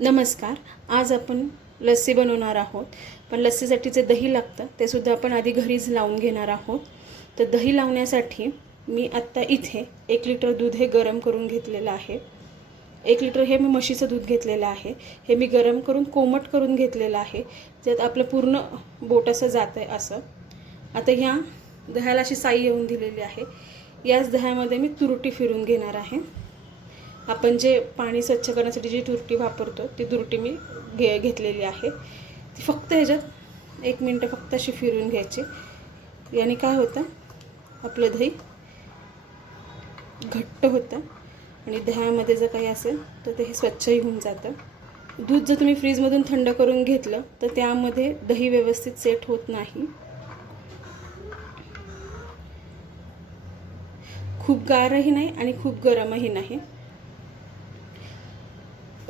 नमस्कार आज आपण लस्सी बनवणार आहोत. पण लस्सीसाठी जे दही लागतं ते सुद्धा आपण आधी घरीच लावून घेणार आहोत. तर दही लावण्यासाठी मी आत्ता इथे एक लिटर दूध हे गरम करून घेतलेलं आहे. एक लिटर हे मी म्हशीचं दूध घेतलेलं आहे. हे मी गरम करून कोमट करून घेतलेलं आहे. ज्यात आपलं पूर्ण बोट असं जातं आहे असं. आता ह्या दह्याला अशी साई येऊन दिलेली आहे. याच दह्यामध्ये मी तुरटी फिरून घेणार आहे. आपण जे पाणी स्वच्छ करण्यासाठी जी तुरटी वापरतो ती तुरटी मी घे घेतलेली आहे. ती फक्त ह्याच्यात एक मिनटं फक्त अशी फिरून घ्यायची. याने काय होतं? आपलं दही घट्ट होतं आणि दह्यामध्ये जर काही असेल तर ते हे स्वच्छही होऊन जातं. दूध जर तुम्ही फ्रीजमधून थंड करून घेतलं तर त्यामध्ये दही व्यवस्थित सेट होत नाही. खूप गारही नाही आणि खूप गरमही नाही.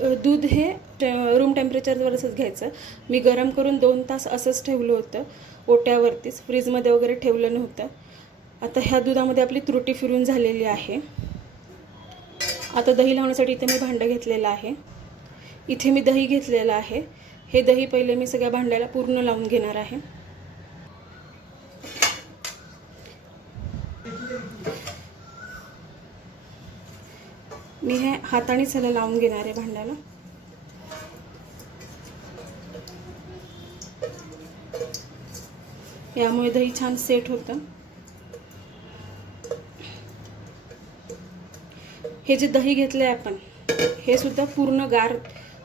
दूध हे टे- रूम टेम्परेचरवरच घ्यायचं. मी गरम करून दोन तास असंच ठेवलं होतं. ओट्यावरतीच फ्रीजमध्ये वगैरे ठेवलं नव्हतं. आता ह्या दुधामध्ये आपली त्रुटी फिरून झालेली आहे. आता दही लावण्यासाठी इथे मी भांडं घेतलेलं आहे. इथे मी दही घेतलेलं आहे. हे दही पहिले मी सगळ्या भांड्याला पूर्ण लावून घेणार आहे. मी हे हातानेच ह्याला लावून घेणार आहे भांड्याला. यामुळे दही छान सेट होतं. हे जे दही घेतलं आहे आपण हे सुद्धा पूर्ण गार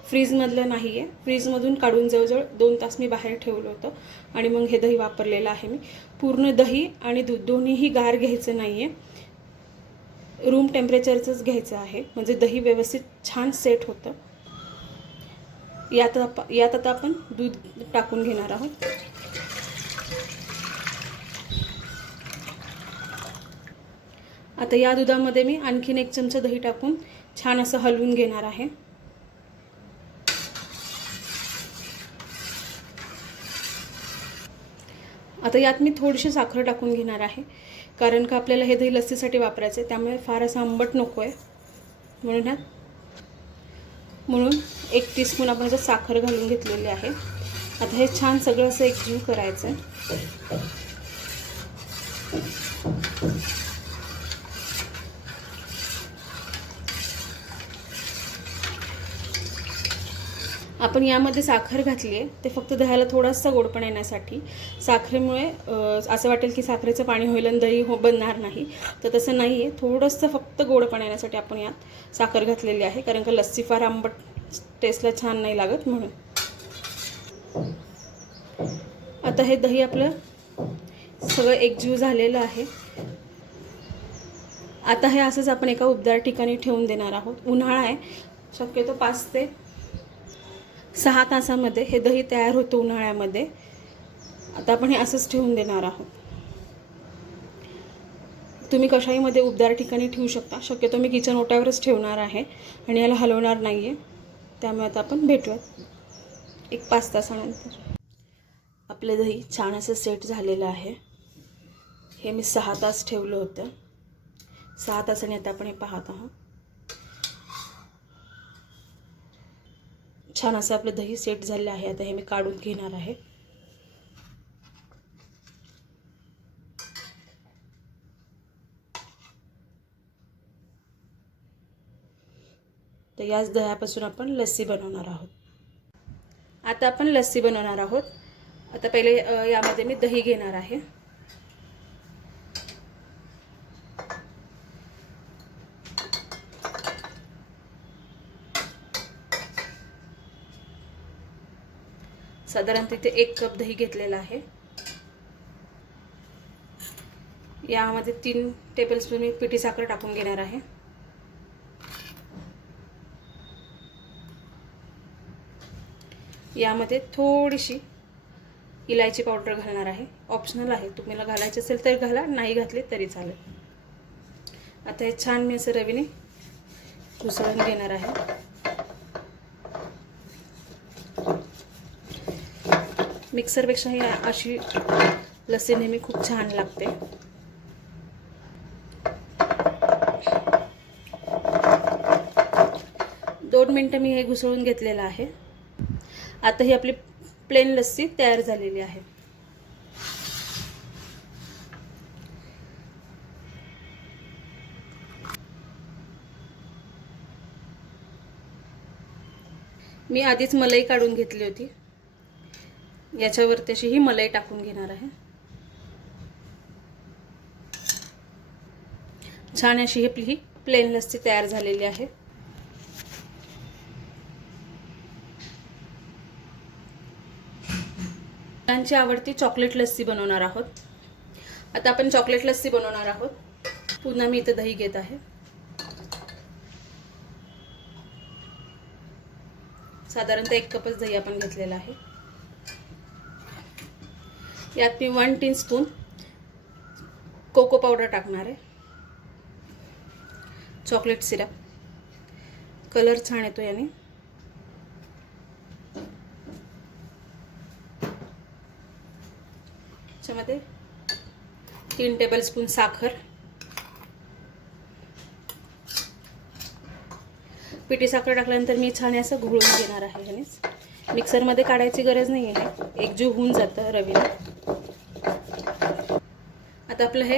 फ्रीजमधलं नाही आहे फ्रीजमधून काढून जवळजवळ दोन तास मी बाहेर ठेवलं होतं आणि मग हे दही वापरलेलं आहे मी. पूर्ण दही आणि दूध दोन्हीही गार घ्यायचं नाही आहे रूम टेम्परेचरचंच घ्यायचं आहे. म्हणजे दही व्यवस्थित छान सेट होतं. यात आप यात आता आपण दूध टाकून घेणार आहोत. आता या दुधामध्ये मी आणखीन एक चमचा दही टाकून छान असं हलवून घेणार आहे. आता यात मी थोडीशी साखर टाकून घेणार आहे. कारण का आपल्याला हे दही लस्सीसाठी वापरायचं आहे त्यामुळे फार असं आंबट नको आहे म्हणून ह्यात म्हणून एक टीस्पून आपण जर साखर घालून घेतलेली आहे. आता हे छान सगळं असं एकजीव करायचं आहे आपण यामध्ये साखर घातली आहे ते फक्त दह्याला थोडासा गोडपण येण्यासाठी. साखरेमुळे असं वाटेल की साखरेचं पाणी होईल आणि दही हो बनणार नाही. तर तसं नाही आहे थोडंसं फक्त गोडपणा येण्यासाठी आपण यात साखर घातलेली आहे कारण का लस्सी फार आंबट टेस्टला छान नाही लागत म्हणून. आता हे दही आपलं सगळं एकजीव झालेलं आहे. आता हे असंच आपण एका उबदार ठिकाणी ठेवून देणार आहोत. उन्हाळा आहे. शक्यतो पाच ते सहा तासामध्ये हे दही तयार होतं उन्हाळ्यामध्ये. आता आपण हे असंच ठेवून देणार आहोत. तुम्ही कशाईमध्ये उबदार ठिकाणी ठेवू शकता. शक्यतो मी किचन ओट्यावरच ठेवणार आहे आणि याला हलवणार नाही आहे त्यामुळे आता आपण भेटूयात एक पाच तासानंतर. आपलं दही छान असं सेट झालेलं आहे. हे मी सहा तास ठेवलं होतं. सहा तासाने आता आपण हे पाहत आहोत. छान असं आपलं दही सेट झालेलं आहे. आता हे मी काढून घेणार आहे. तर याच दह्यापासून आपण लस्सी बनवणार आहोत. आता आपण लस्सी बनवणार आहोत. आता पहिले यामध्ये मी दही घेणार आहे. साधारण तिथे एक कप दही घेतलेला आहे. यामध्ये तीन टेबलस्पून मी पिठी साखर टाकून घेणार आहे. यामध्ये थोडीशी इलायची पावडर घालणार आहे. ऑप्शनल आहे. तुम्हाला घालायची असेल तर घाला नाही घातले तरी चालेल. आता हे छान मी असं रवीने घुसळून घेणार आहे. मिक्सरपेक्षा ही अशी लस्सी नेहमी खूप छान लागते. दोन मिनटं मी हे घुसळून घेतलेलं आहे. आता ही आपली प्लेन लस्सी तयार झालेली आहे. मी आधीच मलाई काढून घेतली होती. याच्यावरती अशी ही मलाई टाकून घेणार आहे. छान अशी ही ही प्लेन लस्सी तयार झालेली आहे. मुलांची आवडती चॉकलेट लस्सी बनवणार आहोत. आता आपण चॉकलेट लस्सी बनवणार आहोत. पुन्हा मी इथं दही घेत आहे. साधारणतः एक कपच दही आपण घेतलेला आहे. यात मी one teaspoon cocoa powder टाकणार आहे. चॉकलेट सिरप कलर छान येतो याने. त्याच्यामध्ये तीन टेबलस्पून साखर. पिठी साखर टाकल्यानंतर मी छान असं घोळून घेणार आहे यानेच. मिक्सरमध्ये काढायची गरज नाही आहे एकजीव होऊन जातं रवीला. आता आपलं हे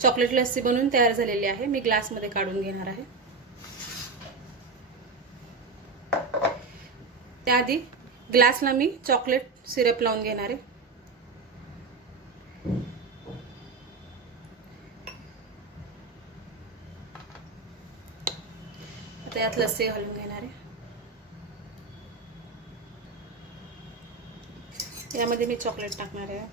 चॉकलेट लस्सी बनवून तयार झालेली आहे. मी ग्लासमध्ये काढून घेणार आहे. त्याआधी ग्लासला मी चॉकलेट सिरप लावून घेणार आहे. त्यात लस्सी घालून घेणार आहे. यामध्ये मी चॉकलेट टाकणार आहे.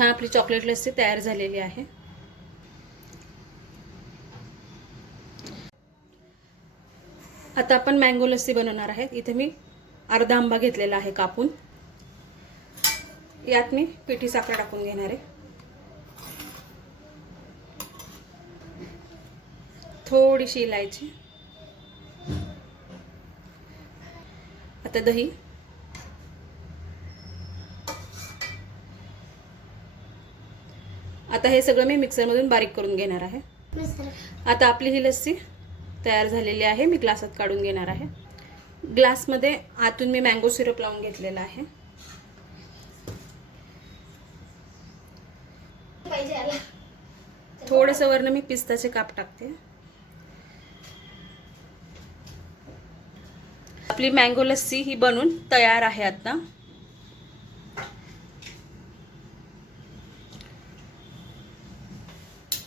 छान आपली चॉकलेट लस्सी तयार झालेली आहे. आता आपण मँगो लस्सी बनवणार आहे इथे मी अर्धा आंबा घेतलेला आहे कापून. यात मी पिठी साखर टाकून घेणार आहे. थोडीशी इलायची. आता दही. आता हे सगळं मी मिक्सरमधून बारीक करून घेणार आहे. आता आपली ही लस्सी तयार झालेली आहे मी ग्लासात काढून घेणार आहे. ग्लासमध्ये आतून मी मँगो सिरप लावून घेतलेला आहे. थोडंसं वरनं मी पिस्ताचे काप टाकते. आपली मँगो लस्सी ही बनून तयार आहे आता.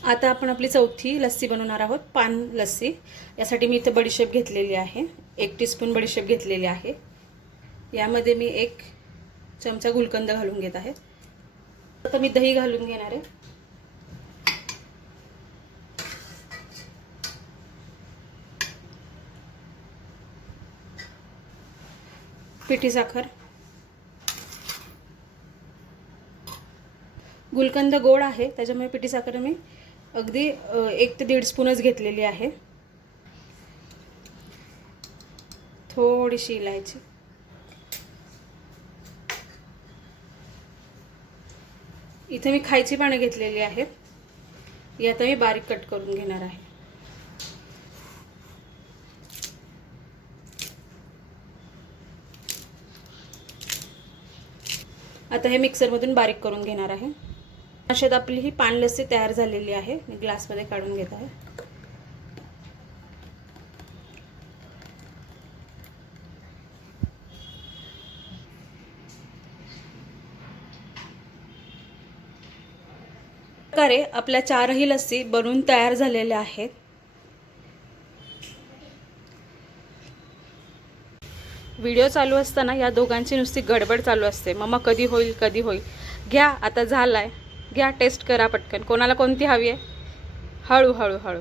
आता आपण आपली चौथी लस्सी बनवणार आहोत पान लस्सी. यासाठी मी इथं बडीशेप घेतलेली आहे. एक टीस्पून बडीशेप घेतलेली आहे. यामध्ये मी एक चमचा गुलकंद घालून घेत आहे. आता मी दही घालून घेणार आहे. पिठी साखर. गुलकंद गोड आहे त्याच्यामुळे पिठी साखर मी अगदी एक ते दीड स्पूनच घेतलेली आहे. थोडीशी इलायची. इथे मी खायची पानं घेतलेली आहेत. ही आता मी बारीक कट करून घेणार आहे. आता हे मिक्सरमधून बारीक करून घेणार आहे. अशात आपली ही पान लस्सी तयार झालेली आहे. मी ग्लासमध्ये काढून घेत आहे. प्रकारे आपल्या चारही लस्सी बनवून तयार झालेल्या आहेत. व्हिडिओ चालू असताना या दोघांची नुसती गडबड चालू असते. मम्मा कधी होईल कधी होईल? घ्या आता झालाय. घ्या टेस्ट करा पटकन. कोणाला कोणती हवी आहे? हळू हळू हळू.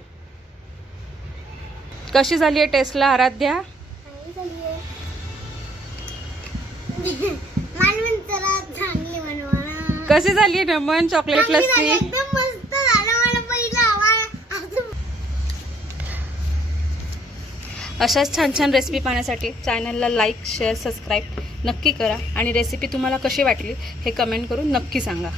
कशी झाली आहे टेस्टला? आराध्या? कशी झाली आहे नमन चॉकलेट लस्सी? अशाच छान छान रेसिपी पाहण्यासाठी चॅनलला लाईक शेअर सबस्क्राईब नक्की करा. आणि रेसिपी तुम्हाला कशी वाटली हे कमेंट करून नक्की सांगा.